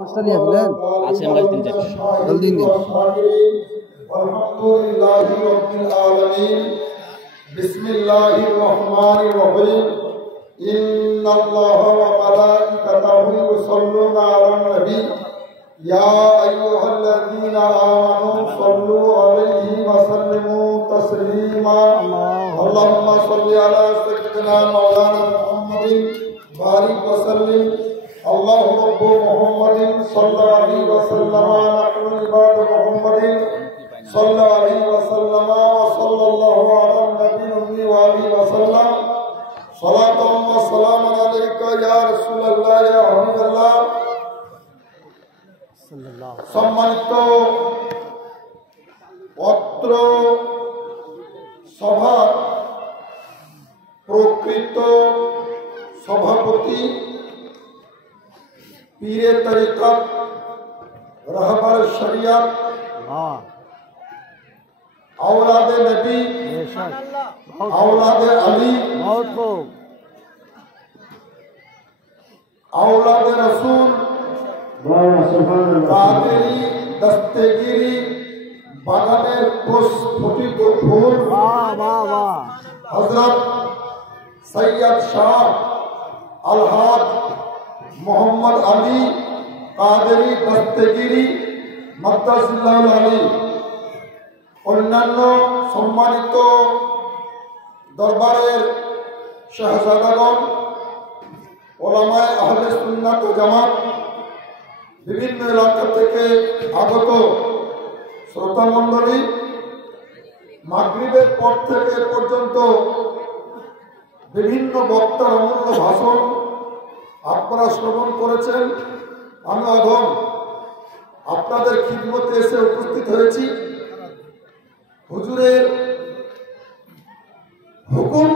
পাঁচটা নিয়ে ফেলেন আছে আমরা তিন চারটে জলদি নিন আলহামদুলিল্লাহি রাব্বিল আলামিন বিসমিল্লাহির রহমানির রহিম ইন্নাল্লাহা ওয়া মালাইকাতাহু ইউসাল্লুনা আলান নবী ইয়া আইয়ুহাল্লাযীনা আমানু সাল্লু আলাইহি ওয়া সাল্লিমু তাসলিমা আল্লাহুম্মা সাল্লি আলা সাইয়্যিদিনা মাওলানা মুহাম্মাদিন বারিক ওয়া সাল্লিম الله رب محمد صلى عليه وسلم نحن عباد محمد صلى عليه وسلم وصلى الله على النبي وآله وسلم صلاة وسلام عليك يا رسول الله يا حبيب الله সম্মানিত অত্র সভার প্রকৃত সভাপতি पीरे तरीक़त रहबर शरीयत औलाद नबी औलाद अली औलाद रसूल कादरी दस्तगीरी बागाনের প্রস্ফুটিত ফুল हजरत सैयद शाह अलहाज मोहम्मद अली कादरी दस्तगीरी मद्दासिल्लाहुल अली अन्यान्य सम्मानित दरबारेर शाहजादागण ओलामाए आहले सुन्नात व जामात विभिन्न एलाका थेके आगत श्रोता मंडली मागरिबेर पर थेके पर्यन्त विभिन्न बक्तार अमूल्य भाषण আপনারা শ্রবণ করেছেন। আমি অধম আপনাদের খিদমতে এসে উপস্থিত হয়েছি। হুজুরের হুকুম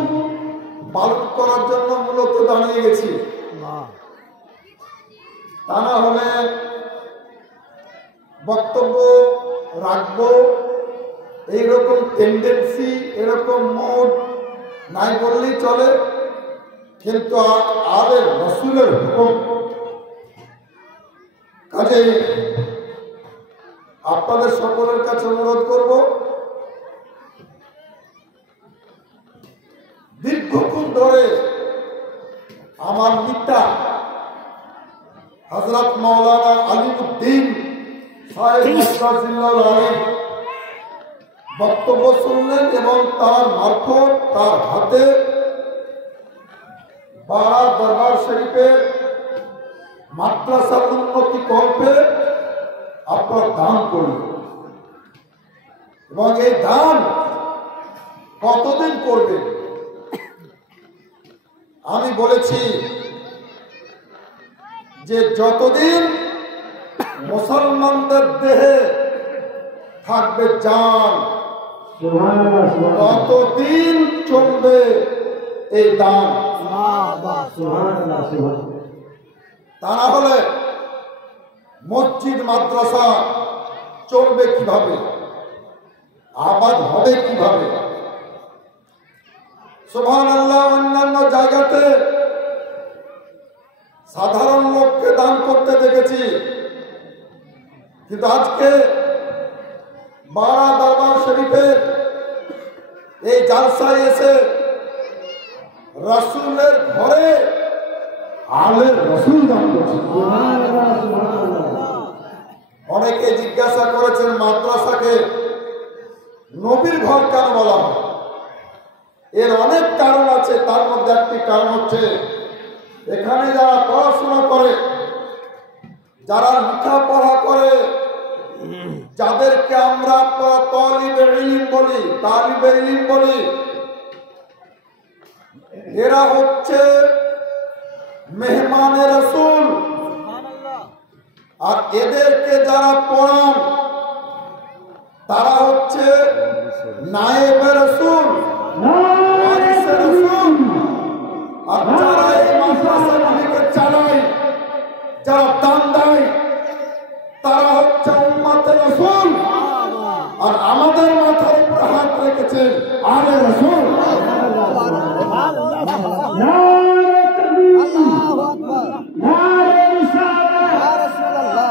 পালন করার জন্য মূলত দাঁড়িয়ে গেছি। তা না হলে বক্তব্য রাখবো এইরকম টেন্ডেন্সি এরকম মুড নাই বললেই চলে, কিন্তু আলের রসুলের হুকুম কাজে আপনাদের সকলের কাছে অনুরোধ করব, দীর্ঘক্ষণ ধরে আমার পিতা হযরত মাওলানা আলিমউদ্দিন সাহেব বক্তব্য শুনলেন এবং তার মারফত তার হাতে बारा दरबार शरीफेर माद्रासार उन्नति कल्पे आपनारा दान करुन এবং এই দান কতদিন করবেন। আমি বলেছি যে যতদিন মুসলমানদের দেহে থাকবে জান ততদিন চলবে এই দান। তা না হলে মসজিদ মাদ্রাসা চলবে কিভাবে, আবাদ হবে কিভাবে? সুবহানাল্লাহ, অন্যান্য জায়গাতে সাধারণ লোককে দান করতে দেখেছি, কিন্তু আজকে বারা দরবার শরীফে এই জালসায় এসে রসুলের ঘরে আলের রসুল দান করছে। অনেকে জিজ্ঞাসা করেছেন মাদ্রাসাকে নবীর ঘর কেন বলা হয়? এর অনেক কারণ আছে, তার মধ্যে একটি কারণ হচ্ছে এখানে যারা পড়াশোনা করে, যারা লেখাপড়া করে, যাদেরকে আমরা তালিবে ইলম বলি, এরা হচ্ছে মেহমানে রসুল। আর এদেরকে যারা পড়ান তারা হচ্ছে নায়েবে রসুল, ওয়ারিসে রসুল। আর যারা এই মাদ্রাসাগুলিকে চালায়, যারা দান দেয়, তারা হচ্ছে উম্মতে রসুল। আর আমাদের মাথার উপরে হাত রেখেছেন আলে রসুল। নারে তাকবীর, আল্লাহু আকবার, নারে রিসালাত, ইয়া রাসূলুল্লাহ।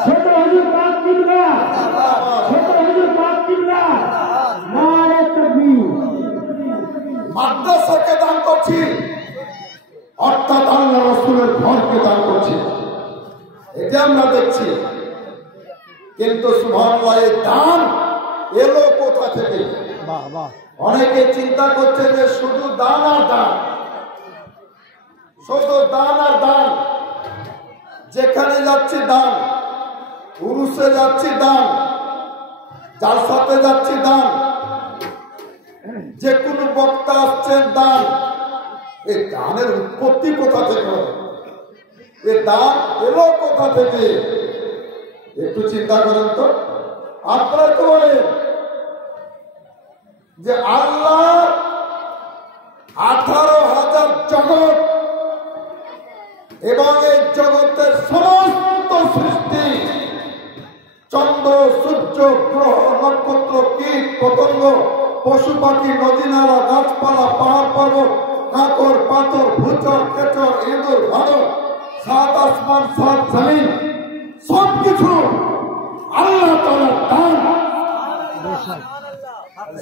মাদ্রাসাকে দান করছি, অর্থাৎ আল্লাহ রাসূলের ঘরকে দান করছি, এটা আমরা দেখছি। কিন্তু সুবহানাল্লাহ, এই দান এলো কোথা থেকে? অনেকে চিন্তা করছে যে শুধু দান আর দান, শুধু দান আর দান, যেখানে যাচ্ছি দান, উরুসে যাচ্ছি দান, যার সাথে যাচ্ছি দান, যে কোনো বক্তা আসছেন দান। এই দানের উৎপত্তি কোথা থেকে? এই দান এলো কোথা থেকে? একটু চিন্তা করেন তো। আপনারা তো বলেন যে আল্লাহ 18,000 জগৎ এবং এই জগতের সমস্ত সৃষ্টি, চন্দ্র, সূর্য, গ্রহ, নক্ষত্র, কীট, পতঙ্গ, পশু পাখি, নদী নালা, গাছপালা, পাহাড় পর্বত, কাকর, পাথর, ভূচর, কেচর, ইঁদুর, ভাদর, সাত আসমান, সাত জমিন, সবকিছু আল্লাহ তাআলার দান।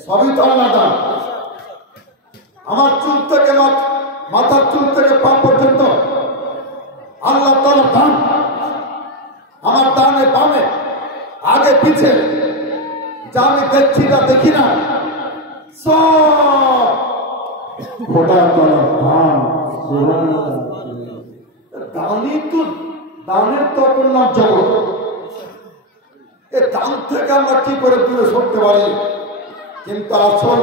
সবই তো আল্লাহ দান। আমার চুল থেকে মাথার চুল থেকে পা পর্যন্ত আল্লাহ তাআলার দান। আমার ডানে বামে, আগে পিছে যা আমি দেখছি না দেখি না, সব খোদা তাআলার দান। দানই তো, দানের তো অপর নাম জগৎ। এ দান থেকে আমরা কি করে দূরে সরতে পারি? কিন্তু আসল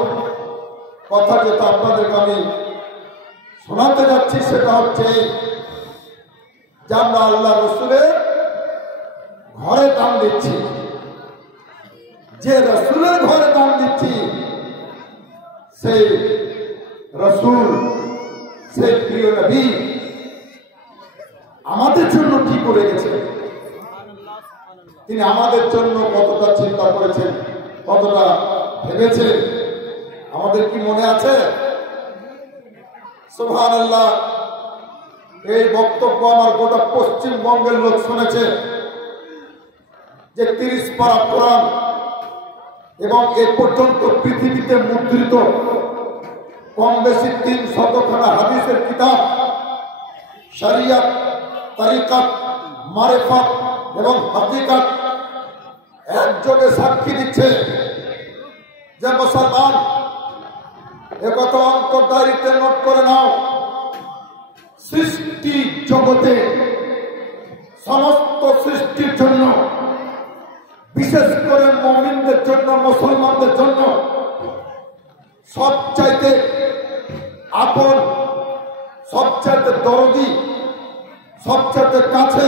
কথা যেটা আপনাদেরকে আমি শোনাতে যাচ্ছি সেটা হচ্ছে যে আমরা আল্লাহ রাসূলের ঘরে দান দিচ্ছি। যে রাসূলের ঘরে দান দিচ্ছি, সেই রাসূল, সেই প্রিয় নবী আমাদের জন্য কি করে গেছে, তিনি আমাদের জন্য কতটা চিন্তা করেছেন, কতটা ভেবেছেন, আমাদের কি মনে আছে? সুবহানাল্লাহ। এই বক্তব্য আমার গোটা পশ্চিমবঙ্গের লোক শুনেছে যে 30 পারা কোরআন এবং এ পর্যন্ত পৃথিবীতে মুদ্রিত কম বেশি 300খানা হাদিসের কিতাব, শরিয়ত, তরিকত, মারিফত এবং হাকিকত একযোগে সাক্ষী দিচ্ছে যে মুসলমান, একথা অন্তর্দারিতে নোট করে নাও, সৃষ্টি জগতে সমস্ত সৃষ্টির জন্য, বিশেষ করে মুমিনদের জন্য, মুসলমানদের জন্য সবচাইতে আপন, সবচাইতে দরদি, সবচাইতে কাছে,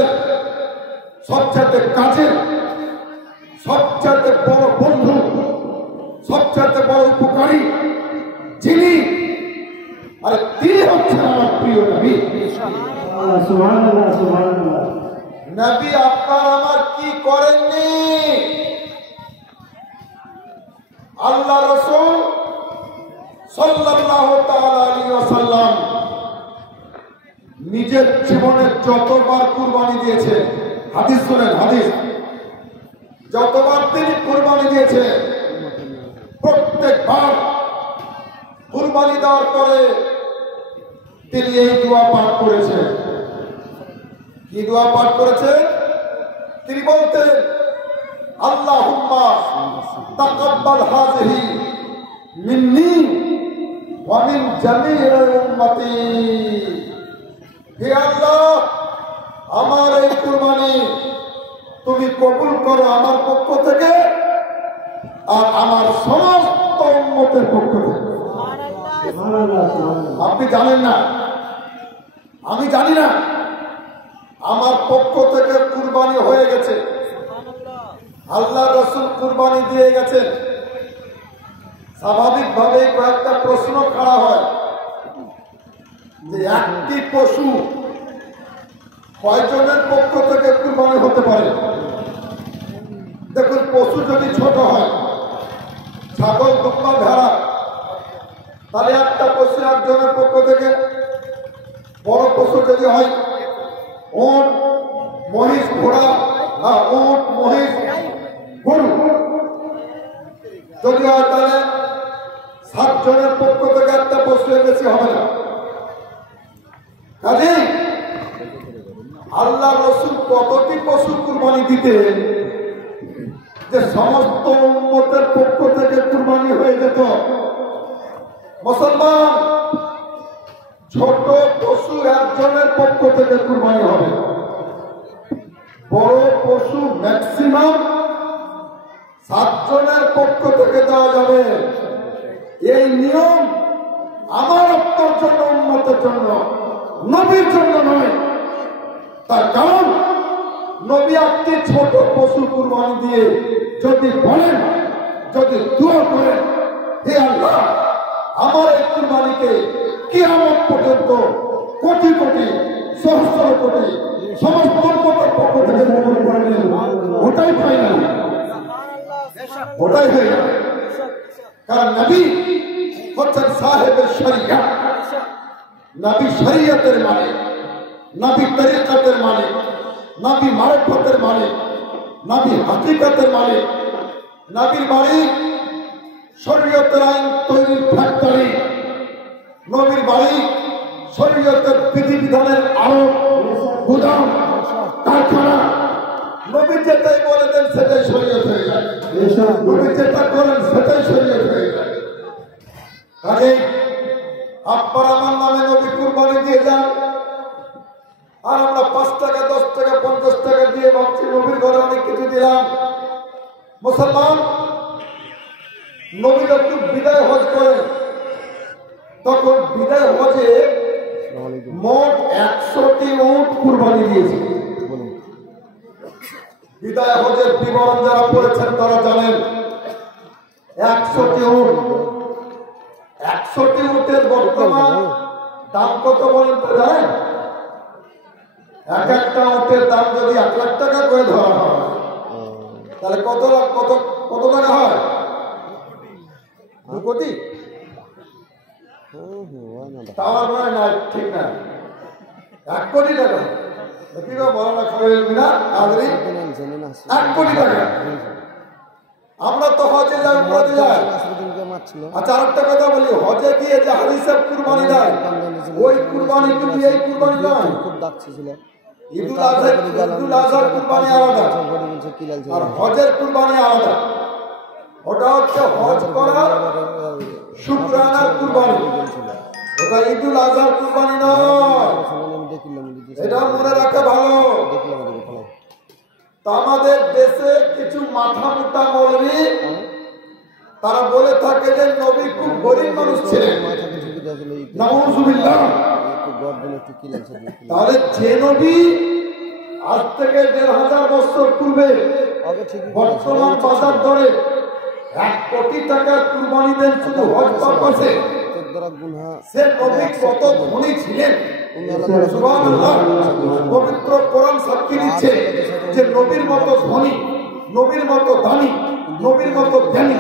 সবচাইতে কাজের, সবচাইতে বড় বন্ধু, সবচাইতে বড় উপকারী যিনি, আর তিনি হচ্ছেন আমার প্রিয় নবী। সুবহানাল্লাহ, সুবহানাল্লাহ। নবী আপনার আমার কি করেননি? আল্লাহ রাসূল সাল্লাল্লাহু তাআলা আলাইহি ওয়াসাল্লাম নিজের জীবনে যতবার কুরবানি দিয়েছে, হাদিস শুনেন, হাদিস, যতবার তিনি কুরবানি দিয়েছে প্রত্যেকবার কুরবানি দেওয়ার পরে তিনি এই দোয়া পাঠ করেছেন। কি দোয়া পাঠ করেছেন? তিনি বলতেন, আল্লাহুম্মা তাকাব্বাল হাযিহি মিন্নি ওয়া মিন জামিই উম্মতি। হে আল্লাহ, আমার এই কুরবানি তুমি কবুল করো আমার পক্ষ থেকে আর আমার সমস্ত উম্মতের পক্ষ থেকে। আপনি জানেন না, আমি জানি না, আমার পক্ষ থেকে কুরবানি হয়ে গেছে, আল্লাহ রাসূল কুরবানি দিয়ে গেছেন। স্বাভাবিকভাবে কয়েকটা প্রশ্ন করা হয় যে একটি পশু কয়জনের পক্ষ থেকে কুরবানি হতে পারে? দেখুন, পশু যদি ছোট হয়, ছাগল, দুম্বা, ভেড়া, তাহলে একটা পশু একজনের পক্ষ থেকে। বড় পশু যদি হয় উট, মহিষ, ঘোড়া, উট, মহিষ, গরু যদি হয় তাহলে 7 জনের পক্ষ থেকে একটা পশু বেশি হবে না। কাজে আল্লাহ রসুল কতটি পশু কুরবানি দিতেন যে সমস্ত উম্মতের পক্ষ থেকে কুরবানি হয়ে যেত। মুসলমান ছোট পশু একজনের পক্ষ থেকে কুরবানি হবে, বড় পশু ম্যাক্সিমাম 7 জনের পক্ষ থেকে দেওয়া যাবে। এই নিয়ম আমার আপনার জন্য, উম্মতের জন্য, নবীর জন্য নয়। তার কারণ নবী আপনি ছোট পশু কুরবানি দিয়ে যদি বলেন, যদি দোয়া করেন, হে আল্লাহ আমার এই কুরবানিকে কিয়ামত পর্যন্ত কোটি কোটি সহস্র কোটি সমস্ত উম্মতের পক্ষ থেকে কবুল করে নেন, ওটাই ফাইনাল, ওটাই হয়ে যাবে। কারণ নবী হচ্ছেন সাহেবের শরিয়ত, নবী শরিয়তের মালিক, নবী তরিকতের মালিক, নবী মারিফতের মালিক, নবী হাকিকতের মালিক। নবীর বাড়ি শরিয়তের আইন তৈরির ফ্যাক্টরি, নবীর বাড়ি শরিয়তের বিধিবিধানের আরো গুদাম কারখানা। নবী যেটাই বলে দেন সেটাই শরিয়ত হয়ে যায়, নবী যেটা করেন সেটাই শরিয়ত হয়ে যায়। কাজে আপনার আমার নামে নবী কুরবানি দিয়ে যান, আর আমরা 5 টাকা 10 টাকা 50 টাকা দিয়ে ভাবছি নবীর ঘরে অনেক কিছু দিলাম। মুসলমান নবী যখন বিদায় হজ করেন তখন বিদায় হজে মোট 100টি উট কুরবানি দিয়েছে। বিদায় হজের বিবরণ যারা পড়েছেন তারা জানেন 100টি উট। 100টি উটের বর্তমান দাম কত বলেন তো জানেন? এক একটা উটের দাম যদি 1 লাখ টাকা করে ধরা হয় তাহলে কত টাকা হয়? 2 কোটি? তাওয়ার নয় না, ঠিক না, 1 কোটি টাকা। কি বলো না, না 1 কোটি টাকা। আমরা তো হজে যাই, উমরাতে যাই। আচ্ছা আরেকটা কথা বলি, হজে গিয়ে যে হাদিসে কুরবানি দেয় ওই কুরবানি কিন্তু এই কুরবানি নয়। ঈদুল আজহার কুরবানি আলাদা আর হজের কুরবানি আলাদা। ওটা হচ্ছে হজ করার শুকরানার কুরবানি, ওটা ঈদুল আজহার কুরবানি নয়। এটা মনে রাখা ভালো। তো আমাদের দেশে কিছু মাথা মোটা মৌলবি তারা বলে থাকে যে নবী খুব গরিব মানুষ ছিলেন। নাউযুবিল্লাহ। তাহলে যে নবী আজ থেকে 1500 বছর পূর্বে বর্তমান বাজার দরে 1 কোটি টাকার কুরবানি দেন শুধু হজ পারপাসে, সে নবী কত ধনী ছিলেন। সুবহানাল্লাহ। পবিত্র কোরআন সাক্ষী দিচ্ছে যে নবীর মতো ধনী, নবীর মতো দানি, নবীর মতো জ্ঞানী,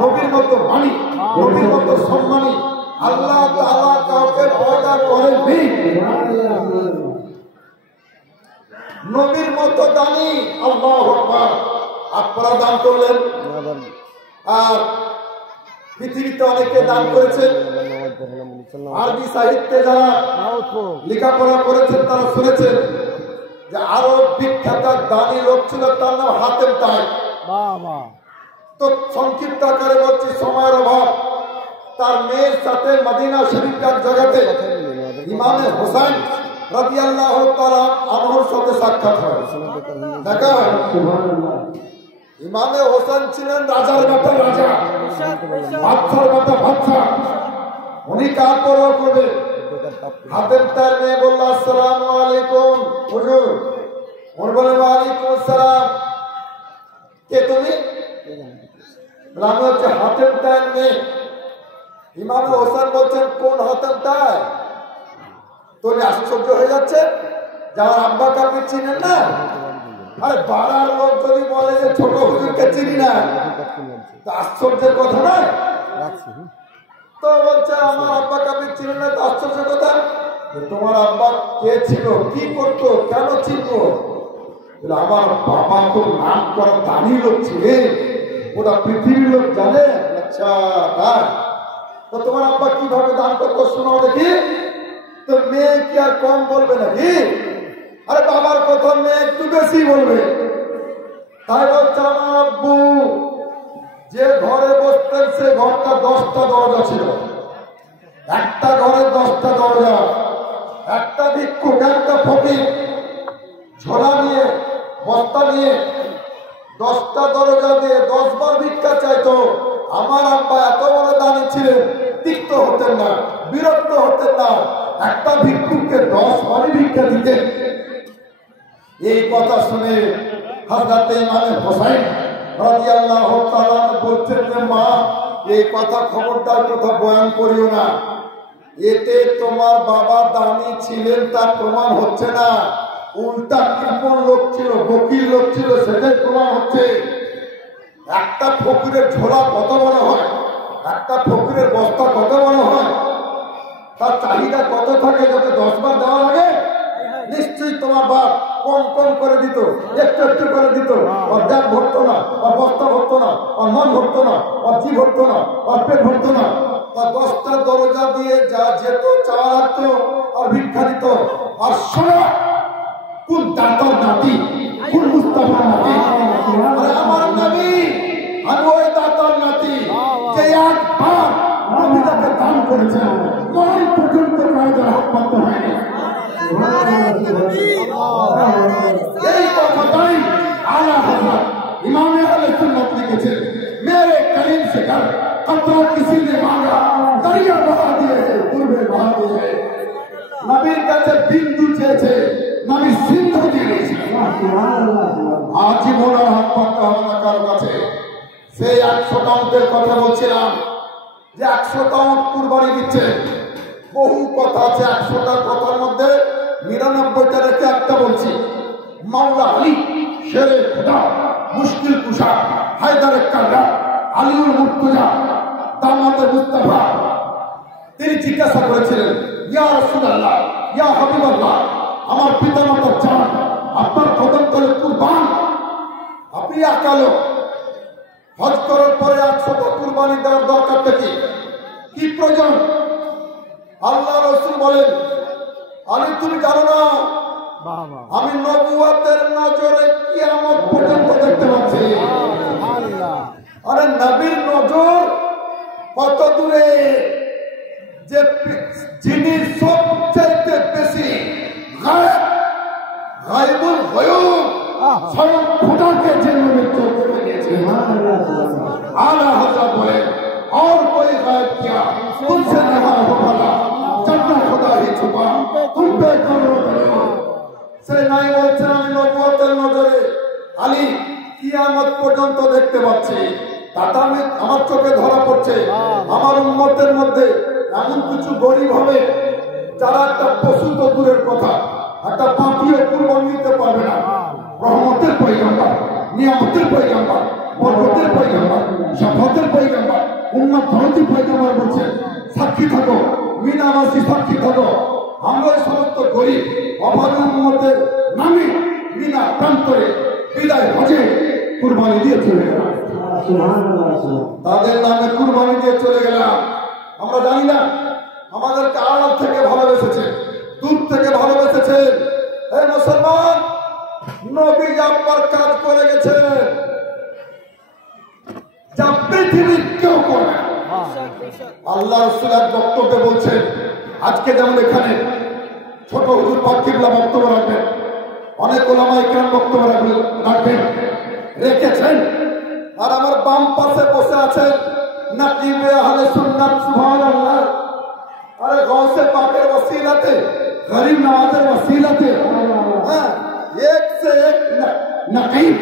নবীর মতো মানি, নবীর মতো সম্মানী আল্লাহ তাআলা কাউকে পয়দা করেননি। নবীর মতো দানি আল্লাহু আকবার। আপনারা দান করলেন, আর পৃথিবীতে অনেকে দান করেছেন। আরবি সাহিত্যে যারা লেখাপড়া করেছেন তারা শুনেছেন যে আরো বিখ্যাত দানি লোক ছিল, তার নাম হাতেম তাই। তো সংক্ষিপ্ত আকারে বলছি, সময়ের অভাব। তার মেয়ের সাথে মদিনা শরীফের জায়গাতে ইমামে হোসেন রাদিয়াল্লাহু তাআলা আনহুর সাথে সাক্ষাৎ হয়। দেখা হয়। ইমামে হোসেন ছিলেন রাজার বেটা রাজা, বাদশার বেটা বাদশা। উনি কার পরোয়া করবে? হাতেম তার মেয়ে বলল, আসসালামু আলাইকুম হুজুর। উনি বলে, ওয়ালাইকুম আসসালাম। কে তুমি? আমি হচ্ছে হাতেম তার মেয়ে। ইমামে হোসেন বলছেন, কোন হাতেম তাই? তো আশ্চর্য হয়ে যাচ্ছে, যার আব্বাকে আপনি চিনেন না। আরে পাড়ার লোক যদি বলে যে ছোট হুজুরকে চিনি না, তো আশ্চর্যের কথা নয়। তো বলছে, আমার আব্বাকে আপনি চিনেন না, তো আশ্চর্যের কথা। তোমার আব্বা কে ছিল, কি করতো, কেন চিনবো? আমার বাবা খুব নাম করা দামি লোক ছিলেন, ওটা পৃথিবীর লোক জানে। আচ্ছা, তো তোমার আব্বা কিভাবে দান করতো শোনাও দেখি। তো মেয়ে কি আর কম বলবে নাকি? আরে বাবার কথা মেয়ে একটু বেশি বলবে। তাই বলছে আমার আব্বু যে ঘরে বসতেন সে ঘরটা 10টা দরজা ছিল। একটা ঘরে 10টা দরজা। একটা ভিক্ষুক, একটা ফকির ঝোলা নিয়ে, বস্তা নিয়ে 10টা দরজা দিয়ে 10 বার ভিক্ষা চাইতো। আমার আব্বা এত বড় দানি ছিলেন, তিক্ত হতেন না, বিরক্ত হতেন না। একটা ভিক্ষুককে 10 বারই ভিক্ষা দিতেন। এই কথা শুনে হযরত ইমাম হোসেন রাদিয়াল্লাহু তাআলা বলছেন যে মা এই কথা খবরদার কথা বয়ান করিও না। এতে তোমার বাবা দানি ছিলেন তা প্রমাণ হচ্ছে না, উল্টা কৃপণ লোক ছিল, বকির লোক ছিল, সেটাই প্রমাণ হচ্ছে। একটা ফকিরের ঝোলা কত বড় হয়, একটা ফকিরের বস্তা কত বড় হয়, তার চাহিদা কত থাকে যাতে 10 বার দেওয়া লাগে? নিশ্চয়ই তোমার বাপ কম কম করে দিত, একটু একটু করে দিত। ওর ব্যাগ ভরতো না, ওর বস্তা ভরতো না, ওর মন ভরতো না, ওর জি ভরতো না, ওর পেট ভরতো না। তার 10টা দরজা দিয়ে যা যেত চাওয়া লাগতো আর ভিক্ষা দিত। আর শোনো, কোন দাতার নাতি, কোন মুস্তাফার নাতি? আমার নবী, আমি ওই দাতার নাতি যে একবার নবীকে দান করেছেন, মরণ পর্যন্ত কারোর হাত পাততে হয়নি। এই কথাটাই আলা হযরত ইমাম আহলে সুন্নাত লিখেছেন, মেরে করিম से कर कतरा किसी ने मांगा दरिया बहा दिए पूर्वे बहा दिए। নবীর কাছে বিন্দু চেয়েছে, নবী সিন্ধু দিয়েছে। আজীবন হাত পাততে হবে না কারোর কাছে। সেই 100টা উটের কথা বলছিলাম যে 100টা উট কুরবানি দিচ্ছে। বহু কথা আছে 100টার কথার মধ্যে, 99টা রেখে একটা বলছি। মাওলা আলী শেরে খুদা, মুশকিল কুশা, হায়দারে কাল্লা, আলিউল মুর্তজা, দামাতে মুস্তাফা। তিনি জিজ্ঞাসা করেছিলেন, ইয়া রাসূলুল্লাহ, ইয়া হাবিবাল্লাহ, আমার পিতামাতার জান আপনার কদম তলে কুরবান। আপনি আকালো হজ করার পরে 100টা কুরবানি দেওয়ার দরকারটা কি প্রয়োজন? আল্লাহ রাসূল বলেন, আলী তুমি জানো না আমি নবুয়তের নজরে কিয়ামত পর্যন্ত দেখতে পাচ্ছি। আরে নবীর নজর কত দূরে, যে যিনি সবচেয়ে বেশি গায়বুল গায়ব স্বয়ং খোদাকে যে নবী চোখ করে নিয়েছে। আলা হযরত বলেন, और कोई गायब किया तुमसे नहीं हो भला, जन्नत खुदा ही छुपा तुम पे करो करो। সে নাই বলছেন আমি নবুয়তের নজরে আলী কিয়ামত পর্যন্ত দেখতে পাচ্ছি। তাতে আমি আমার চোখে ধরা পড়ছে আমার উম্মতের মধ্যে এমন কিছু গরিব হবে যারা একটা পশু তো দূরের কথা, একটা পাখিও কুরবানি দিতে পারবে না। রহমতের পয়গম্বর, নিয়ামতের পয়গম্বর, বরকতের পয়গম্বর, শাফাতের পয়গম্বর, উম্মত ধরতি পয়গম্বর বলছে সাক্ষী থাকো, মিনাবাসী সাক্ষী থাকো, আমরা এই সমস্ত গরিব অভাবী উম্মতের নামে মিনা প্রান্তরে বিদায় হজে কুরবানি দিয়ে চলে গেলাম। তাদের নামে কুরবানি দিয়ে চলে গেলাম। আমরা জানি না আমাদেরকে আড়াল থেকে ভালোবেসেছে, দূর থেকে ভালোবেসেছে। এই মুসলমান, নবী আপনার কাজ করে গেছে যা পৃথিবীর কেউ করে। আল্লাহ রাসূল এক বক্তব্যে বলছেন, আজকে যেমন এখানে ছোট হুজুর পাক কিবলা বক্তব্য রাখবেন, অনেক ওলামায়ে কেরাম বক্তব্য রাখবেন, রেখেছেন। আর আমার বাম পাশে বসে আছেন নাকিবে আহলে সুন্নাত, সুবহানাল্লাহ। আরে গৌসে পাকের ওসিলাতে, গরিব নওয়াজের ওসিলাতে, হ্যাঁ, এক সে এক নকিব,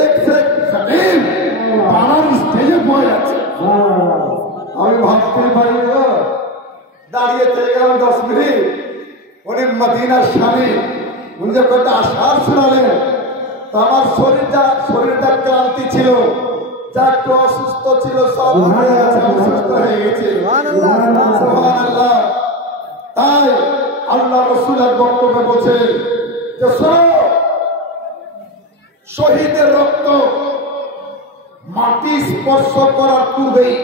এক সে এক সকিম বাবার স্টেজে বসে আছে। আমি ভাবতে পারি দাঁড়িয়ে থেকে গেলাম 10 মিনিট। উনি মদিনার স্বামী, উনি যে কটা আশার শোনালেন, আমার শরীরটা ক্লান্তি ছিল, যা একটু অসুস্থ ছিল সব সুস্থ হয়ে গেছে। সুবহানাল্লাহ। তাই আল্লাহ রাসূলের বক্তব্যে বলছে যে শহীদের রক্ত মাটি স্পর্শ করার পূর্বেই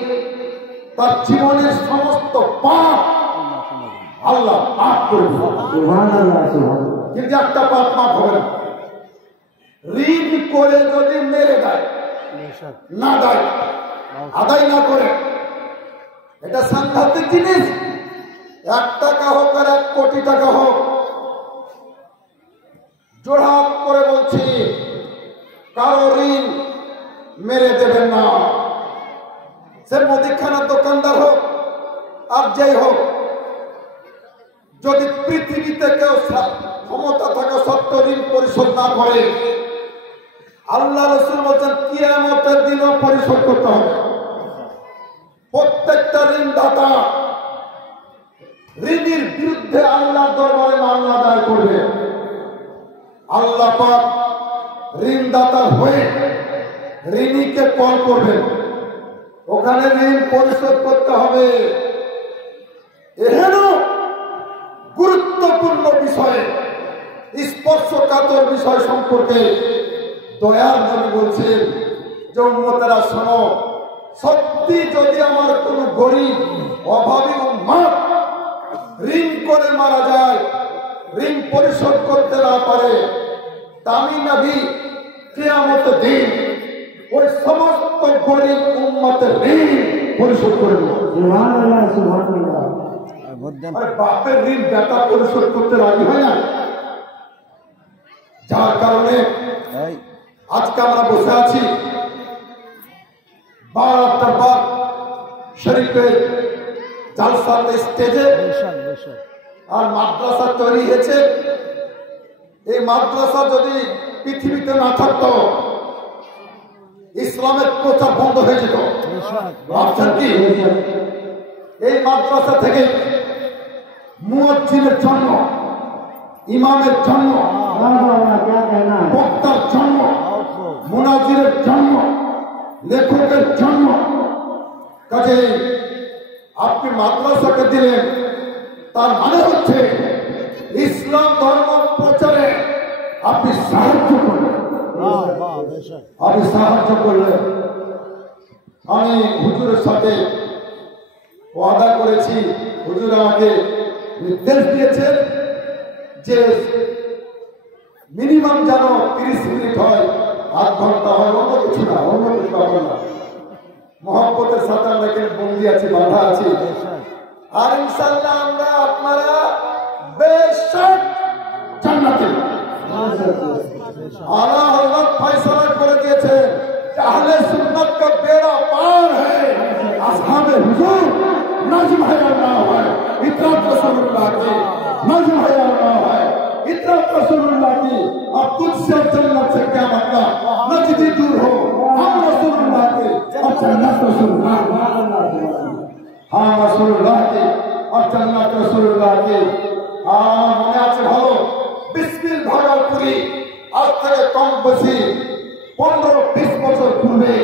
তার জীবনের সমস্ত পাপ আল্লাহ মাফ করে দিবেন। কিন্তু একটা পাপ মাফ হবে না, ঋণ করে যদি মেরে দেয়, না দেয়, আদায় না করে, এটা সাংঘাতিক জিনিস। 1 টাকা হোক আর 1 কোটি টাকা হোক, জোড়হাত করে বলছি কারো ঋণ মেরে দেবেন না। সে মুদিখানার দোকানদার হোক আর যেই হোক, যদি পৃথিবীতে কেউ ক্ষমতা থাকা সত্ত্বেও ঋণ পরিশোধ না করে, আল্লাহ রাসূল বলেন কিয়ামতের দিনও পরিশোধ করতে হবে। প্রত্যেকটা ঋণদাতা ঋণের বিরুদ্ধে আল্লাহর দরবারে মামলা দায়ের করবে। আল্লাহ পাক ঋণদাতা হয়ে ঋণীকে কল করবেন, ওখানে ঋণ পরিশোধ করতে হবে। এহেন গুরুত্বপূর্ণ বিষয়ে, স্পর্শকাতর বিষয় সম্পর্কে দয়ার নবী বলছেন যে উম্মতেরা শোনো, সত্যি যদি আমার কোন গরিব অভাবী উম্মত ঋণ করে মারা যায়, ঋণ পরিশোধ করতে না পারে, আমি নবী কিয়ামতের দিন ওই সমস্ত গরিব উম্মতের ঋণ পরিশোধ করে দেব। সুবহানাল্লাহ, সুবহানাল্লাহ। বাপের ঋণ বেটা পরিশোধ করতে রাজি হয় না, যার কারণে আজকে আমরা বসে আছি 12 অক্টোবর শরীফের জালসাতে স্টেজে। আর মাদ্রাসা তৈরি হয়েছে, এই মাদ্রাসা যদি পৃথিবীতে না থাকতো ইসলামের প্রচার বন্ধ হয়ে যেত। ভাবছেন কি এই মাদ্রাসা থেকে মুয়াজ্জিনের জন্ম, ইমামের জন্ম, বক্তার জন্ম, মুনাজিরের জন্ম, লেখকের জন্ম। কাজে আপনি মাদ্রাসাকে দিলেন, তার মানে হচ্ছে ইসলাম ধর্ম প্রচারে আপনি সাহায্য করলেন। আপনি সাহায্য করলেন। আমি হুজুরের সাথে ওয়াদা করেছি, হুজুর আমাকে নির্দেশ দিয়েছেন যে মিনিমাম যেন 30 মিনিট হয়, আধ ঘন্টা হয়, অন্য কিছু না, অন্য কিছু ব্যাপার না। মহব্বতের সাথে আমরা এখানে বন্দি আছি, বাধা আছি। আর ইনশাআল্লাহ আমরা আপনারা বেশক জান্নাতে। আল্লাহ হযরত ফয়সালা করে দিয়েছে আহলে সুন্নাত का बेड़ा पार है, असहाबे हुजूर नज्म है अल्लाह है, इतना रसूलुल्लाह की नज्म है अल्लाह है, इतना रसूलुल्लाह की। अब तुझसे जन्नत से क्या मतलब, नजदी दूर हो, हम रसूलुल्लाह के और जन्नत रसूलुल्लाह। हाँ रसूलुल्लाह के और जन्नत रसूलुल्लाह के। আমার মনে আছে ভালো, বিসমিল ভাগলপুরি আজ থেকে কম বেশি 15-20 বছর পূর্বে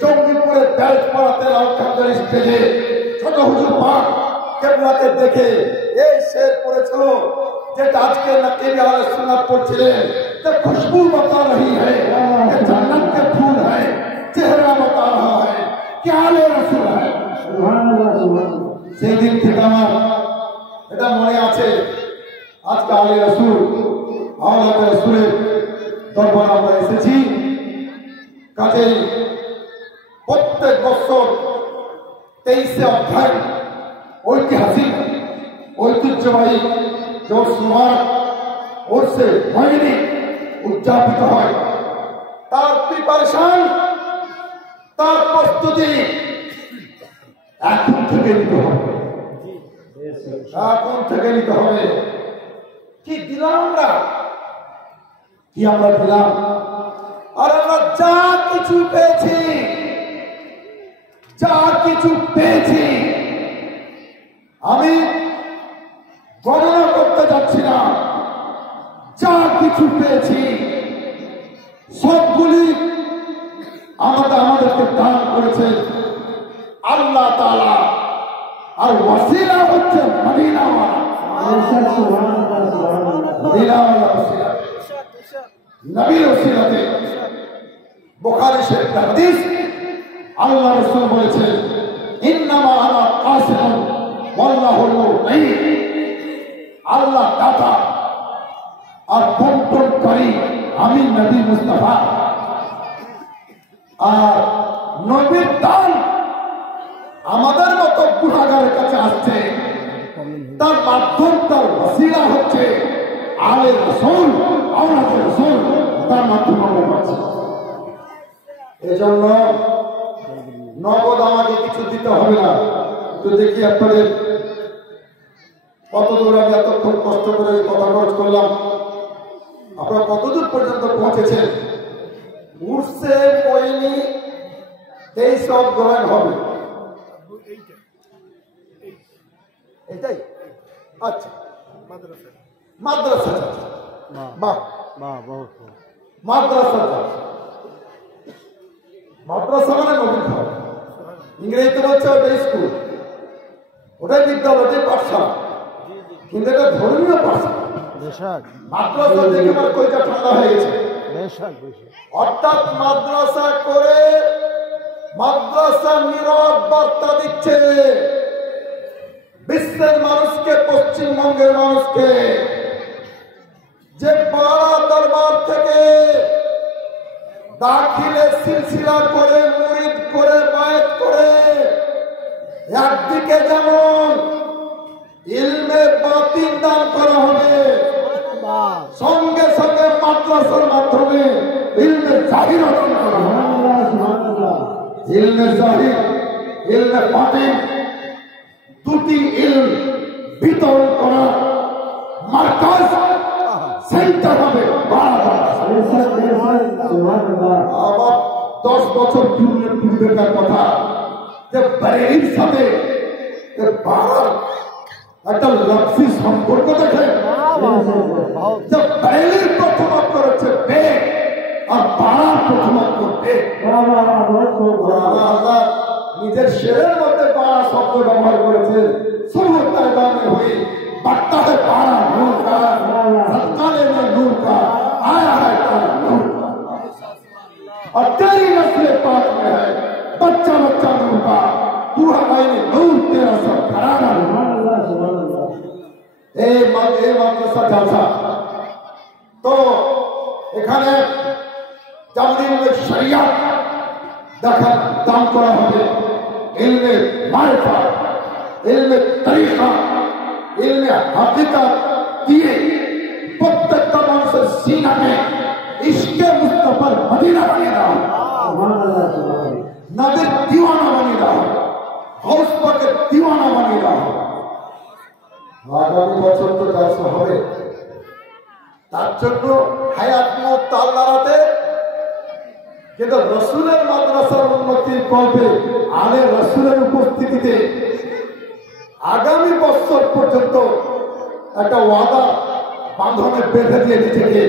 জঙ্গিপুরে বেল্ট পড়াতে লালখান্দার স্টেজে ছোট হুজুর পাক কেবলাকে দেখে এই শের পড়েছিল, যেটা আজকে নবী আহলে সুন্নাত পড়ছিলেন যে খুশবু बता रही है कि जन्नत के फूल है, चेहरा बता रहा है कि आले रसूल है। सुबहानाल्लाह, सुबहानाल्लाह। সেই দিন থেকে আমার এটা মনে আছে, আজকে আলে রসুল আওলাদ রসুলের দরবারে আমরা এসেছি। কাজেই প্রত্যেক বছর 23শে অধ্যায় ঐতিহাসিক ঐতিহ্যবাহী জোশ মুবারক ওরসে মহিনী উদযাপিত হয়। তার প্রিপারেশন, তার প্রস্তুতি এখন থেকে নিতে হবে, এখন থেকে নিতে হবে। কি দিলাম আমরা, কি আমরা দিলাম? আর আমরা যা কিছু পেয়েছি, যা কিছু পেয়েছি, আমি গণনা করতে যাচ্ছি না, যা কিছু পেয়েছি সবগুলি আমাদেরকে দান করেছে আল্লাহ তাআলা। আর ওয়াসিলা হচ্ছে মদিনাওয়ালা, মদিনাওয়ালা ওয়াসিলা, নবীর ওসিলাতে। বুখারী শরীফ হাদিস, আল্লাহ রাসূল বলেছেন ইন্নামা আনা কাসিমুন ওয়াল্লাহুল মুঈন। আল্লাহ দাতা আর বন্টনকারী আমি নবী মুস্তাফা। আর নবীর দান আমাদের মতো গুনাহগারের কাছে আসছে, তার মাধ্যম তার ওসিলা হচ্ছে আলে রাসূল, আওলাদে রাসূল, তার মাধ্যমে আমরা পাচ্ছি। এজন্য নগদ আমাকে কিছু দিতে হবে না। তো দেখি আপনাদের কতদূর আমি এতক্ষণ কষ্ট করে কথা খরচ করলাম, আপনারা কতদূর পর্যন্ত পৌঁছেছেন। উঠছে পয়নি এই সব গ্রহণ হবে, এটাই আচ্ছা। মাদ্রাসা মাদ্রাসা মাদ্রাসা মানে নবীন ঘর, ইংরেজিতে বলছে ওটা স্কুল, ওটাই বিদ্যালয়, ওটাই পাঠশালা, কিন্তু এটা ধর্মীয় পাঠশালা। মাদ্রাসা দেখে আমার কইটা ঠান্ডা হয়ে গেছে। অর্থাৎ মাদ্রাসা করে মাদ্রাসা নীরব বার্তা দিচ্ছে বিশ্বের মানুষকে, পশ্চিমবঙ্গের মানুষকে, যে পাড়া দরবার থেকে দাখিলে সিলসিলা করে মুরিদ করে বায়াত করে একদিকে যেমন ইলমে বাতিন দান করা হবে, সঙ্গে সঙ্গে মাদ্রাসার মাধ্যমে ইলমে জাহির দান করা হবে। ইলমে জাহির, ইলমে বাতিন, দুটি ইলম বিতরণ করা মার্কাজ সেন্টার হবে। আবার 10 বছর পূর্বেকার কথা, যে বারেলির সাথে একটা লক্ষ্মী সম্পর্ক দেখে, যে বারেলির প্রথম অক্ষর হচ্ছে বে আর বাড়ার প্রথম অক্ষর বে। নিজের শেরের মধ্যে বাড়া শব্দ ব্যবহার করেছে। সুরতায় দামে হয়ে বার্তা है बारा नूर का, सत्ताने में नूर का, आया है तारा नूर का, और तेरी नस्ल पाक में है बच्चा बच्चा नूर का, तू है आईने नूर, तेरा सब घराना नूर। ए মাদ্রাসা জালসা তো এখানে জামদিনের শরিয়াত দেখা দান করা হবে, ইলমে মারিফা, ইলমে তরিকা, ইলমে হাকিকত দিয়ে প্রত্যেকটা মানুষের সিনাকে ইশকে মুস্তাফার মদিনা বানিয়ে দেওয়া, নবীর দিওয়ানা বানিয়ে দেওয়া, গাউস পাকের দিওয়ানা বানিয়ে দেওয়া। আগামী বছর তো জালসা হবে, তার জন্য হায়াত মত তাল দাঁড়াতে, কিন্তু রসুলের মাদ্রাসার উন্নতির কল্পে আলে রসুলের উপস্থিতিতে আগামী বছর পর্যন্ত একটা ওয়াদা বাঁধনে বেঁধে দিয়ে নিজেকে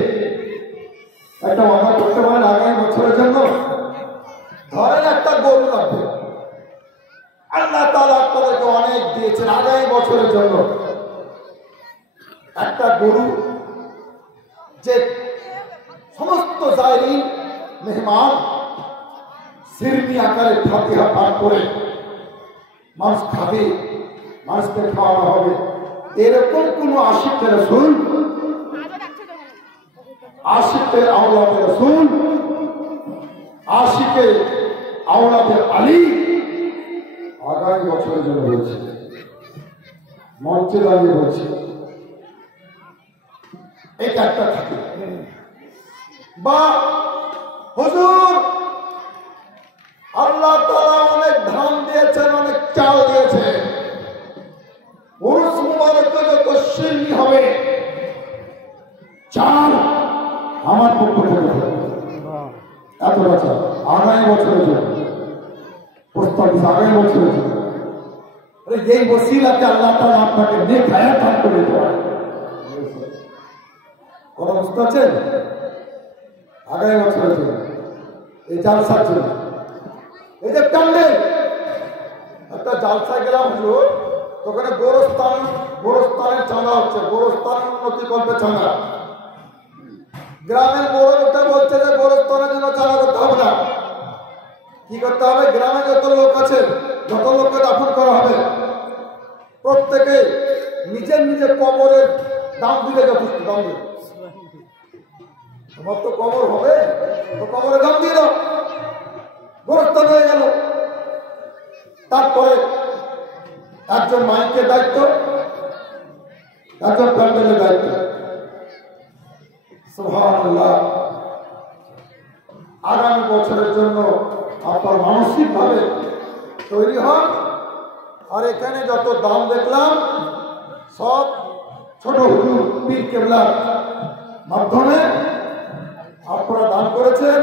একটা ওয়াদা করতে পারেন আগামী বছরের জন্য। ধরেন একটা গরু লাগবে, আল্লাহ তাআলা আপনাদেরকে অনেক দিয়েছেন আগামী বছরের জন্য। একটা গরু যে সমস্ত জায়রিন মেহমান সিরনি আকারে ফাতিহা পাঠ করে মানুষ খাবে, মানুষকে খাওয়ানো হবে, এরকম কোন আশিকে রাসূল, আশিকে আওলাদে রাসূল, আশিকে আওলাদে আলী আগামী বছরের জন্য বলছে, মঞ্চে দাঁড়িয়ে বলছে। এটা একটা থাকে বা হুজুর আল্লাহ তাআলা অনেক ধান দিয়েছেন, অনেক চাল দিয়েছে, উরুস মুবারকে যত শিরনি হবে চাল আমার পক্ষ থেকে এত বছর আগামী বছরের জন্য প্রস্তাব আগামী বছরের জন্য। এই ওসিলাতে আল্লাহ তাআলা আপনাকে নেক হায়াত দান করে দিতে পারে। কোন বুঝতে পারছেন? আগামী বছরের জন্য এই জালসার জন্য। এই যে প্যান্ডেল, একটা জালসায় গেলাম হুজুর, ওখানে গোরস্থানের চাঁদা হচ্ছে, গোরস্থান উন্নতি করবে চাঁদা। গ্রামের বড় লোকটা বলছে যে গোরস্থানের জন্য চাঁদা করতে হবে না, কি করতে হবে, গ্রামে যত লোক আছে যত লোককে দাফন করা হবে প্রত্যেকে নিজের নিজের কবরের দাম দিলে যথেষ্ট, দাম দিলে। তোমার তো কবর হবে, তো কবরের দাম দিয়ে দাও, গোরস্থান হয়ে গেল। তারপরে একজন মাইকের দায়িত্ব, একজন প্যান্ডেলের দায়িত্ব। সুবহানাল্লাহ। আগামী বছরের জন্য আপনার মানসিকভাবে তৈরি হন। আর এখানে যত দাম দেখলাম সব ছোট হুজুর পীর কেবলার মাধ্যমে আপনারা দান করেছেন।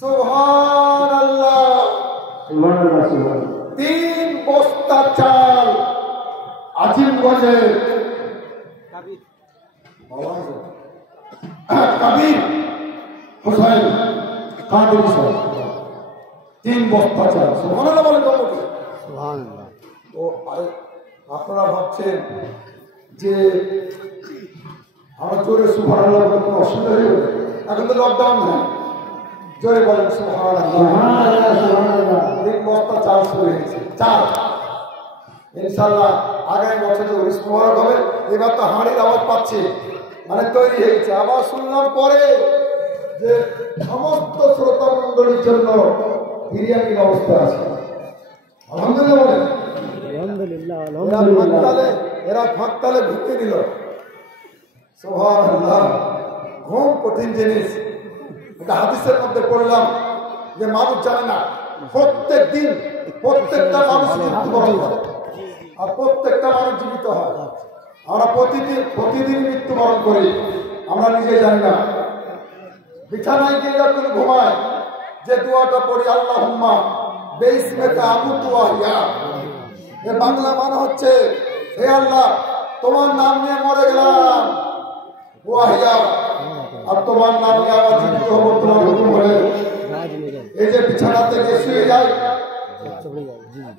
সুবহানাল্লাহ। 3 বস্তা চাল আজিমগঞ্জে কবির হোসেন কাদের সাহেব 3 বস্তা চাল। সুবহানাল্লাহ বলে তোমাকে। সুবহানাল্লাহ। তো আপনারা ভাবছেন যে আমরা জোরে সুবহানাল্লাহ বলে কোনো অসুবিধা হয়ে যাবে? এখন তো লকডাউন নাই, জোরে বলেন সুবহানাল্লাহ। 3 বস্তা চাল শুরু হয়েছে, চাল। ইনশাআল্লাহ আগামী বছর উরিস মোবারক হবে। এবার তো হাঁড়ির আওয়াজ পাচ্ছি, মানে তৈরি হয়েছে। আবার শুনলাম পরে যে সমস্ত শ্রোতা মন্ডলীর জন্য বিরিয়ানির ব্যবস্থা আছে। আলহামদুলিল্লাহ বলেন। এরা ফাঁকতালে ঘুরতে দিল। সুবহানাল্লাহ। ঘুম কঠিন জিনিস। এটা হাদিসের মধ্যে পড়লাম যে মানুষ জানে না প্রত্যেক দিন প্রত্যেকটা মানুষ মৃত্যুবরণ করে, আর প্রত্যেকটা মানুষ জীবিত হয়। আমরা প্রতিদিন মৃত্যুবরণ করি, আমরা নিজে জানি না। বিছানায় গিয়ে যখন ঘুমায় যে দোয়াটা পড়ি, আল্লাহুম্মা বিসমিকা আমুতু ওয়া আহইয়া, এর বাংলা মানে হচ্ছে হে আল্লাহ তোমার নাম নিয়ে মরে গেলাম, ওয়া আহইয়া, আর তোমার নাম নিয়ে আবার জীবিত হবো তোমার হুকুম হলে। এই যে বিছানা থেকে শুয়ে যায়,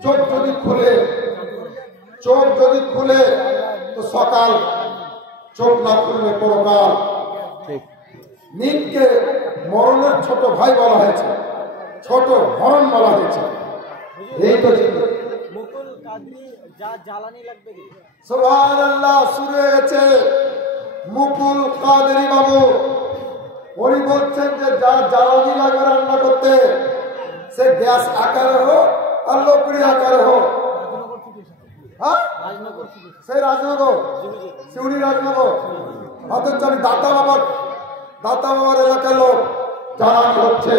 চোখ যদি খুলে তো সকাল, চোখ না খুললে পরকাল। নিমকে মরণের ছোট ভাই বলা হয়েছে, ছোট মরণ বলা হয়েছে। এই তো সুবহানাল্লাহ। শুরু হয়ে গেছে মুকুল কাদেরী বাবু। উনি বলছেন যে যা জ্বালানি লাগবে রান্না করতে, সে গ্যাস আকারে হোক আর লকড়ি আকারে হোক। হ্যাঁ, সেই রাজনগর, শিউরি রাজনগর। অথচ আমি দাতা বাবার এলাকার লোক জ্বালানি হচ্ছে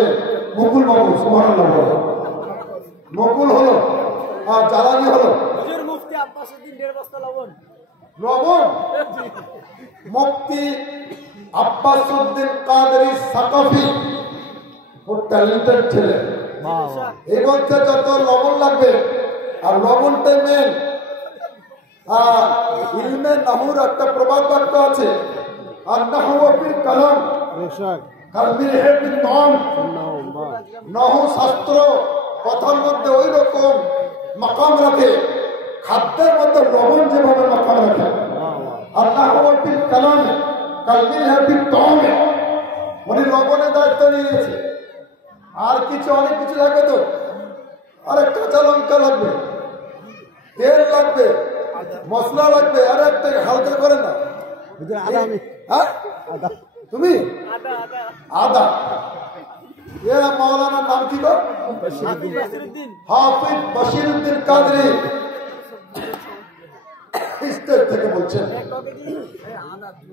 মুকুল বাবু। সুবহানাল্লাহ। মুকুল হলো আর জ্বালানি হলো লবণ। মুফতি আব্বাসউদ্দিন কাদেরী সাকাফি, ও ট্যালেন্টেড ছেলে। এই বলছে যত লবণ লাগবে, আর লবণটাই মেন। আর ইলমে নাহুর একটা প্রবাদ বাক্য আছে, আর নাহু ফিল কালাম কালবিল হেবিল তাম। নাহু শাস্ত্র কথার মধ্যে ওই রকম মাকাম রাখে, খাদ্যের মধ্যে লবণ যেভাবে মাকাম রাখে। আর নাহু ফিল কালাম কালবিল হেবিল তাম, উনি লবণের দায়িত্ব নিয়েছে। আর কিছু অনেক কিছু লাগবে তো, আরে কাঁচা লঙ্কা লাগবে, তেল লাগবে, মশলা লাগবে, আর একটা হালকা করে না। তুমি আদা। মৌলানার নাম কি গো? হাফিজ বশিরউদ্দিন কাদেরী স্টেট থেকে বলছেন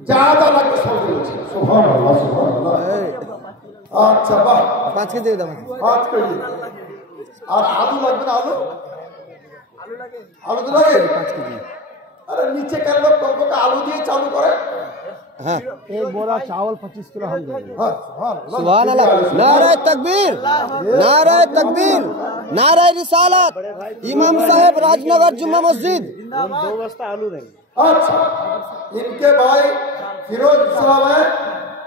যা আদা লাগবে সব বলছেন। সুবহানাল্লাহ, সুবহানাল্লাহ। আচ্ছা, বাহ, 5 কেজি দাও। 5 কেজি। আর আলু লাগবে না? আলু তো লাগে 5 কেজি। अरे नीचे कर लो, तुमको आलू दिए चालू करे। हाँ, एक बोरा चावल 25 किलो हम देंगे। सुभान अल्लाह। नारे तकबीर, नारे तकबीर, नारे रिसालत। इमाम साहब राजनगर जुम्मा मस्जिद 2 बस्ता आलू देंगे। अच्छा, इनके भाई फिरोज साहब है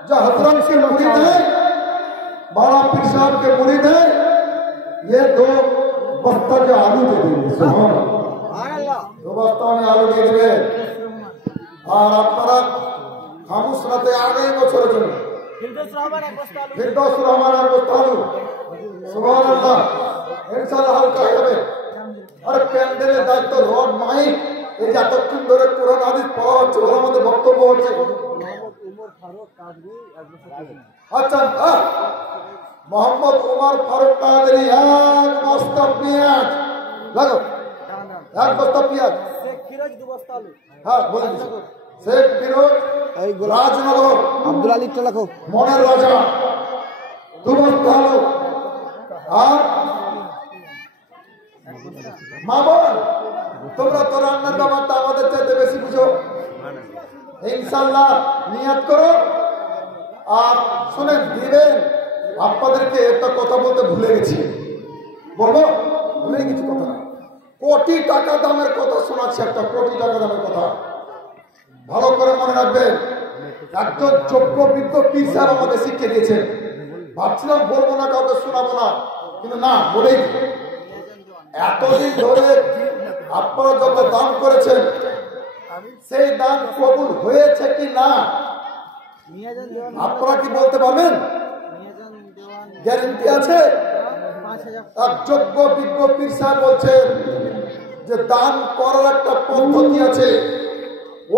जो हजरत के मुरीद है, बाला पीर साहब के मुरीद है, ये 2 बस्ता जो आलू दे देंगे। सुभान अल्लाह। 2 बस्ता में आलू দিয়ে দেবে। আর আপনারা খামোশ রাতে আগামী বছরের জন্য फिरदौस रहमान एक बस्ता आलू सुबहानाल्लाह ইনশাআল্লাহ হালকা হবে আর প্যান্ডেলের দায়িত্ব রড মাইক এই যে এতক্ষণ ধরে কোরআন হাদিস পড়া হচ্ছে ওর মধ্যে বক্তব্য হচ্ছে আচ্ছা মোহাম্মদ উমর ফারুক কাদরি এক বস্তা পেঁয়াজ লাগো এক বস্তা পেঁয়াজ শেখ ফিরোজ দু বস্তা আলু হ্যাঁ বলেন শেখ ফিরোজ রাজনগর আব্দুল আলী টেলাকো মনের রাজা দু বস্তা আলু আর মামুন তোমরা তো রান্নার ব্যাপারটা আমাদের চাইতে বেশি বুঝো ইনশাআল্লাহ নিয়ত করো আর শুনেন দিবেন আপনাদেরকে একটা কথা বলতে ভুলে গেছি বলবো ভুলে গেছি কথা কোটি টাকা দামের কথা শোনাচ্ছি একটা কোটি টাকা দামের কথা ভালো করে মনে রাখবেন একজন যোগ্য বিজ্ঞ পীর সাহেব আমাদের শিখিয়ে দিয়েছেন ভাবছিলাম বলবো না কাউকে শোনাবো না কিন্তু না বলেই এতদিন ধরে আপনারা যত দান করেছেন সেই দান কবুল হয়েছে কি না আপনারা কি বলতে পারবেন গ্যারেন্টি আছে এক যোগ্য বিজ্ঞ পীর সাহেব বলছেন যে দান করার একটা পদ্ধতি আছে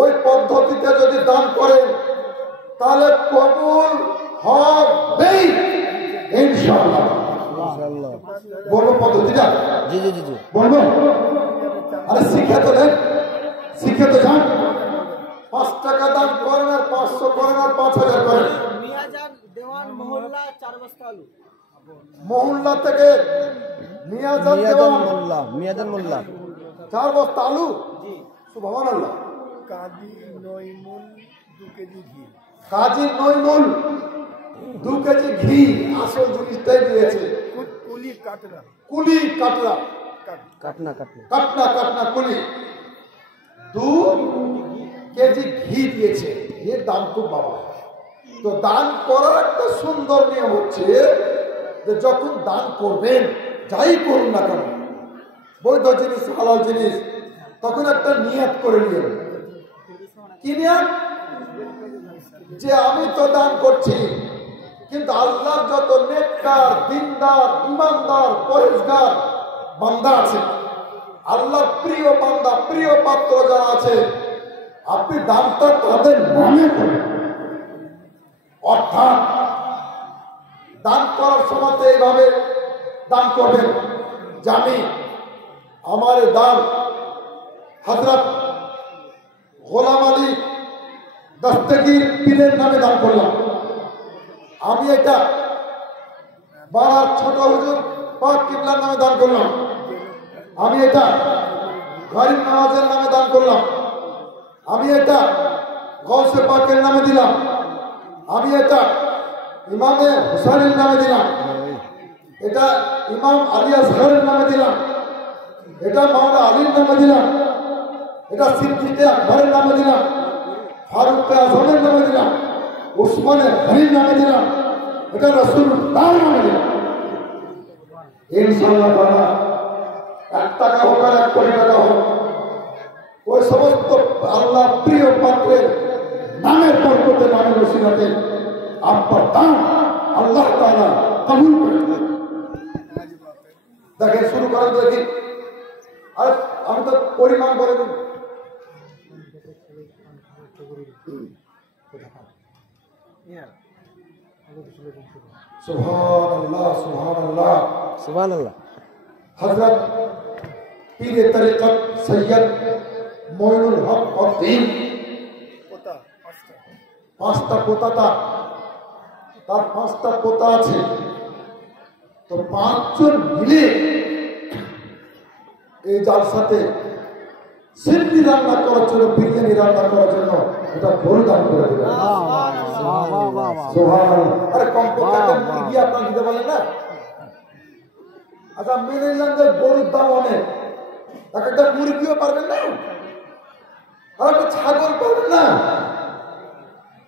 ওই পদ্ধতিতে যদি দান করেন তাহলে কবুল হবেই ইনশাআল্লাহ বলবো পদ্ধতিটা জি জি জি বলবো আরে শিখে তো দেন শিখে তো যান 5 টাকা দান করেন আর 500 করেন আর 5000 করেন মিয়াজান দেওয়ান মহল্লা 4 বস্তা আলু মহল্লা থেকে মিয়াজান মোল্লা 4 বস্তা আলু জি সুবহানাল্লাহ কাজী নইমুল 2 কেজি ঘি কাজী নইমুল 2 কেজি ঘি আসল জিনিসটাই দিয়েছে কুলি কাটরা কাটনা কুলি 2 কেজি ঘি দিয়েছে এর দাম খুব বাবা তো দান করার একটা সুন্দর নিয়ম হচ্ছে যে যখন দান করবেন যাই করুন না কেন বৈধ জিনিস হালাল জিনিস তখন একটা নিয়ত করে নিয়ে কি নিয়ত যে আমি তো দান করছি কিন্তু আল্লাহর যত নেককার দিনদার ইমানদার পরেশগার বান্দা আছে আল্লাহর প্রিয় বান্দা প্রিয় পাত্র যারা আছে আপনি দানটা তাদের নামে করেন অর্থাৎ দান করার সময় এইভাবে দান করবেন যে আমি আমার দান হযরত গোলাম আলী দস্তগীর পীরের নামে দান করলাম আমি এটা বাবার ছোট হুজুর পাক কিবলার নামে দান করলাম আমি এটা গরিব নওয়াজের নামে দান করলাম আমি এটা গৌসে পাকের নামে দিলাম আমি এটা ইমামে হুসাইনের নামে দিলাম এটা ইমাম আলী আসগরের নামে দিলাম এটা মাওলানা আলীর নামে দিলাম এটা সিদ্দিকে আকবরের নামে দিলাম ফারুক আজমের নামে দিলাম উসমানে গনির নামে দিলাম এটা রাসূলুল্লাহর নামে দিলাম ইনশাআল্লাহ তাআলা 1 টাকা হোক আর 1 কোটি টাকা হোক ওই সমস্ত আল্লাহ প্রিয় পাত্রের নামের বরকতে নামের ওসিলাতে আপনার দান আল্লাহ তাআলা কবুল করে দেখেন শুরু করেন দেখি আর আমি তো পরিমাণ বলে দিই সুবহানাল্লাহ সুবহানাল্লাহ সুবহানাল্লাহ হযরত পীরে তরিকত সৈয়দ মঈনুল হক উদ্দিন পোতা 5টা পোতা তার 5টা পোতা আছে তো 5 জন মিলে এই জালসাতে সিন্নি রান্না করার জন্য বিরিয়ানি রান্না করার জন্য এটা গরু দান করে দিলেন সুবহানাল্লাহ আরে কম্পিউটার মুরগি আপনারা দিতে বলেন না আচ্ছা মেনে নিলাম যে গরুর দাম অনেক একটা মুরগিও পারবেন না আর একটা ছাগল পারবেন না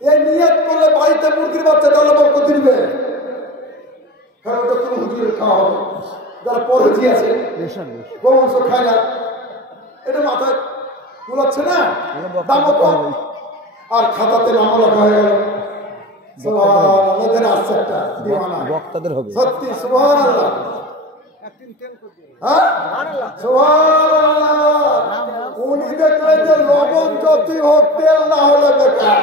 এই নিয়ত করলে বাড়িতে মুরগির বাচ্চা তাহলে বরকত দিবে কারণ ওটা কোনো হুজুরের খাওয়া হবে যারা পরজি আছে গোমাংস খায় না এটা মাথায় কুলাচ্ছে না দামও কম আর খাতাতে নামও লেখা হয়ে গেল সুবহানাল্লাহ আসছে একটা দিওয়ানা বক্তাদের হবে সত্যি সুবহানাল্লাহ হ্যাঁ সুবহানাল্লাহ উনি দেখলেন যে লবণ যতই হোক তেল না হলে বেকার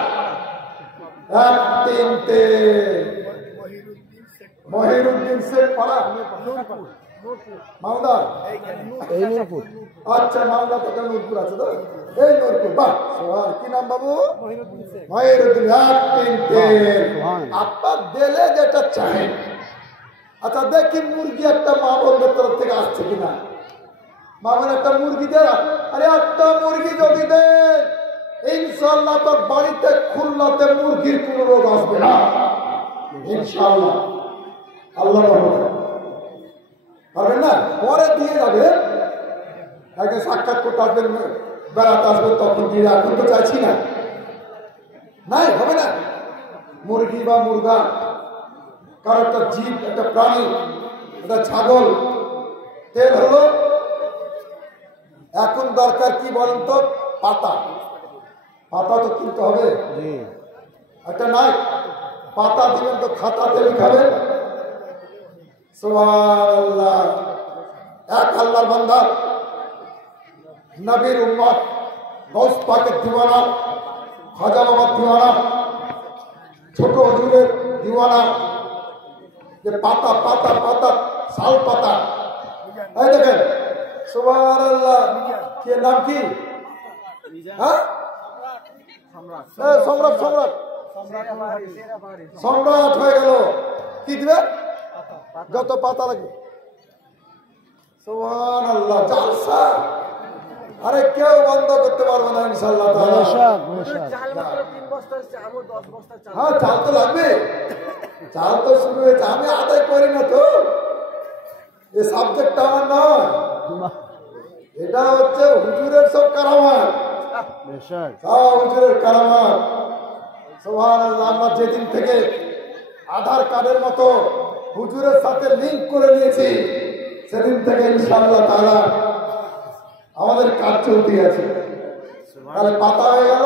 এক তিনটে মহিরুদ্দিন শেখ পাড়া মালদা এই নূরপুর আচ্ছা মালদা থেকে নূরপুর আছে তো এই নূরপুর বাহ সোহান কি নাম বাবু মহিরুদ্দিন এক তিনটে আপনার দিলে যেটা চাই আচ্ছা দেখি মুরগি একটা মা বোনদের তরফ থেকে আসছে কিনা মা বোন একটা মুরগি দেয় আরে একটা মুরগি যদি দেন ইনশাআল্লাহ তো বাড়িতে খুলনাতে মুরগির কোনো রোগ আসবে না ইনশাআল্লাহ আল্লাহ পারবেন না পরে দিয়ে যাবে আগে সাক্ষাৎ করতে আসবেন বেড়াতে আসবে তখন দিয়ে এখন তো চাইছি না নাই হবে না মুরগি বা মুরগা কারো একটা জীব একটা প্রাণী একটা ছাগল তেল হলো এখন দরকার কি বলেন তো পাতা পাতা তো কিনতে হবে একটা নাই পাতা দিবেন তো খাতাতে লিখাবে সুবহানাল্লাহ এক আল্লাহর বান্দা নবীর উম্মত গৌস পাকের দিওয়ানা খাজা বাবার দিওয়ানা ছোট হুজুরের দিওয়ানা যে পাতা পাতা পাতা শাল পাতা এই দেখেন সুবহানাল্লাহ কে নাম কি হ্যাঁ সম্রাট সম্রাট সম্রাট হয়ে গেল কি দিবে যত পাতা লাগবে সুবহানাল্লাহ জালসা আরে কেউ বন্ধ করতে পারবে না ইনশাআল্লাহ তাআলা হ্যাঁ চাল তো লাগবে চাল তো শুরু হয়েছে আমি আদায় করি না তো এই সাবজেক্টটা আমার নয় এটা হচ্ছে হুজুরের সব কারামাত হুজুরের কারামাত সুবহানাল্লাহ আমরা যেদিন থেকে আধার কার্ডের মতো হুজুরের সাথে লিংক করে নিয়েছি সেদিন থেকে ইনশাআল্লাহ তাআলা আমাদের কাজ চলতে আছে তাহলে পাতা হয়ে গেল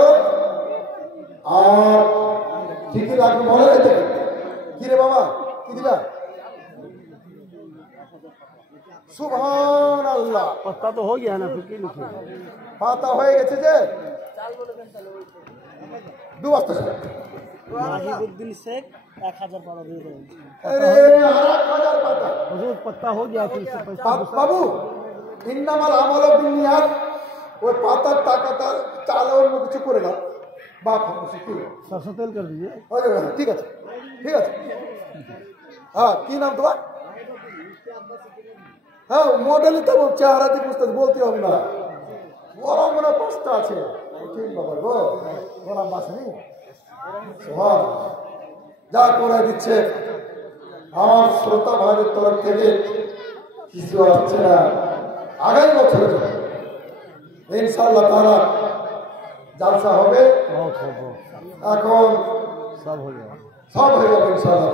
আর ঠিকই লাগবে বলে দেখে কি রে বাবা কি দিবা সুবহানাল্লাহ पत्ता तो हो गया ना फिर की लिखे পাতা হয়ে গেছে যে দু বস্তা माहिबुद्दीन शेख 1000 पाता दे रहे हैं अरे 1000 पाता हुजूर पत्ता हो गया फिर से বাবু ইন্নামাল আমালু বিনিয়াত ওই পাতার টাকাটা চালে অন্য কিছু করে দাও বাপ सरसों तेल कर दीजिए ঠিক আছে ঠিক আছে হ্যাঁ কি নাম তোমার হ্যাঁ মডেলই তো চেহারা দিয়ে বুঝতে বলতে হবে না বড় মনে পাঁচটা আছে ঠিক বাবা গো বড় মাছ নেই যা করে দিচ্ছে আমার শ্রোতা ভাইয়ের তরফ থেকে কিছু আসছে না আগামী বছরে ইনশাআল্লাহ তাআলা জালসা হবে এখন सब हो गया सब हो जाएगा इंशाल्लाह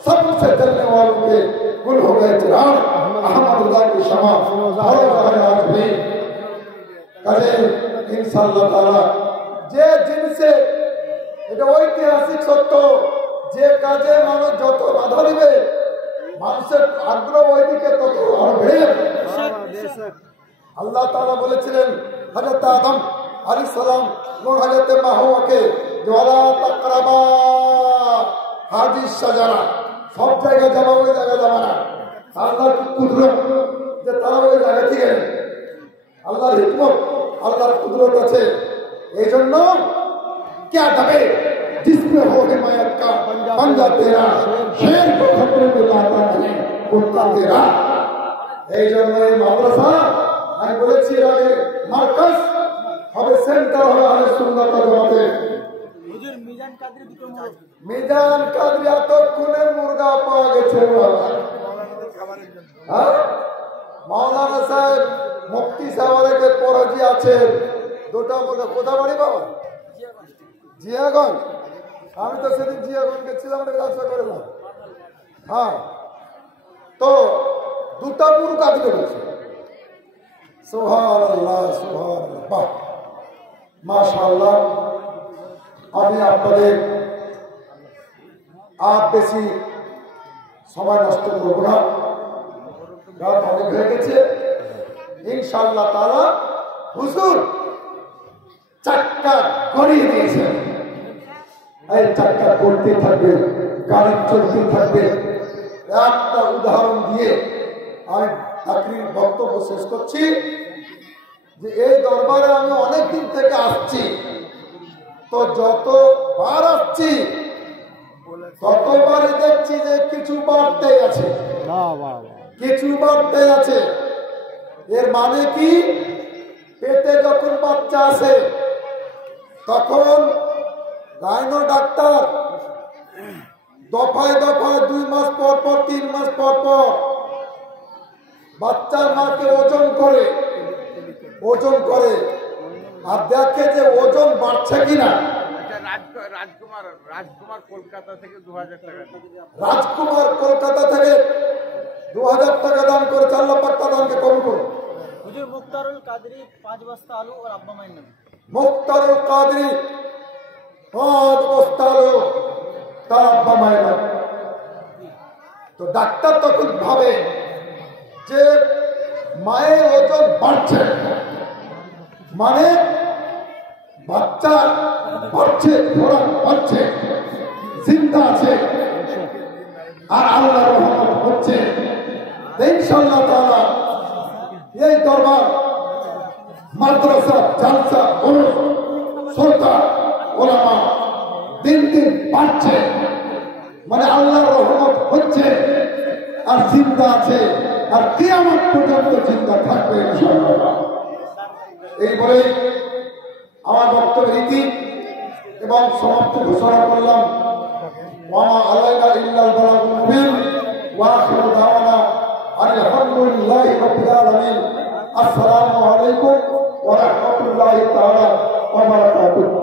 सबसे चलने वालों के गुल हो गए चिराग अहमदुल्लाह की शमा आज भी करे इंशाल्लाह ताला যে জিনিসে এটা ঐতিহাসিক সত্য যে কাজে মানুষ যত বাধা দিবে মানুষের আগ্রহ ওইদিকে তত আরো বেড়ে যাবে আল্লাহ তাআলা বলেছিলেন হযরত আদম আলাইহিস সালাম এবং হযরত মাহওয়াকে ওয়ালা তাকরাবা হাদিস সাজারা সব জায়গায় যাওয়া ওই জায়গায় যাওয়া না আল্লাহর কুদরত যে তারা ওই জায়গা থেকে আল্লাহর হিকমত আল্লাহর কুদরত আছে এই জন্য क्या दबे जिसमें हो हिमायत का पंजा तेरा शेर को खतरे में लाता नहीं कुत्ता तेरा এই জন্য এই মাদ্রাসা আমি বলেছি এর আগে মার্কাজ হবে সেন্টার হবে আহলে সুন্নাত ওয়াল জামাতে হুজুর মিজান কাদরি এত কোনে মুরগা পাওয়া গেছে হ্যাঁ মাওলানা সাহেব মুফতি সাহেবকে পরজি আছে দুটো মুরগা কোথা বাড়ি বাবা জিয়াগঞ্জ আমি তো সেদিন জিয়াগঞ্জ গেছিলাম ব্যবসা করলাম হ্যাঁ তো দুটা মুরগা দিতে বলছে সুবহানাল্লাহ সুবহানাল্লাহ বাহ মাশাআল্লাহ আমি আপনাদের আর বেশি সময় নষ্ট করব না, রাত অনেক হয়ে গেছে। ইনশাআল্লাহ তাআলা হুজুর চাক্কা গড়িয়ে দিয়েছেন, এই চাক্কা করতে থাকবে, গাড়ি চলতে থাকবে। একটা উদাহরণ দিয়ে আমি চাকরির বক্তব্য শেষ করছি যে এই দরবারে আমি অনেকদিন থেকে আসছি, তো যতবার আসছি ততবারই দেখছি যে কিছু বাড়তে আছে, কিছু বাড়তে আছে। এর মানে কি, পেটে যখন বাচ্চা আসে তখন গাইনো ডাক্তার দফায় দফায় 2 মাস পর পর 3 মাস পর পর বাচ্চার মাকে ওজন করে আর দেখে যে ওজন বাড়ছে কিনা। রাজকুমার কলকাতা থেকে 2000 টাকা, রাজকুমার কলকাতা থেকে 2000 টাকা দান করে 4 লাখ টাকা দানকে কবুল করুন। হুজুর মুক্তারুল কাদরি 5 বস্তা আলু আর আব্বা মায়ের নামে। মুক্তারুল কাদরি 5 বস্তা আলু তার আব্বা মায়ের নামে। তো ডাক্তার তখন ভাবে যে মায়ের ওজন বাড়ছে, মানে বাচ্চা বাড়ছে, খোরাক পাচ্ছে, চিন্তা আছে, আর আল্লাহর রহমত হচ্ছে। ইনশাআল্লাহ তাআলা এই দরবার মাদ্রাসা জালসা উরুস সুলতান ওলামা দিন দিন বাড়ছে, মানে আল্লাহর রহমত হচ্ছে, আর চিন্তা আছে, আর কিয়ামত পর্যন্ত চিন্তা থাকবে ইনশাআল্লাহ। এই বলে আমার বক্তব্য ইতি এবং সমাপ্ত ঘোষণা করলাম। ওয়ামা আলাইনা ইল্লাল বালাগুল মুবিন ওয়া আখিরু দাওয়ানা আলহামদুলিল্লাহি রাব্বিল আলামিন। আসসালামু আলাইকুম ওয়া রাহমাতুল্লাহি তাআলা ওয়া বারাকাতুহু।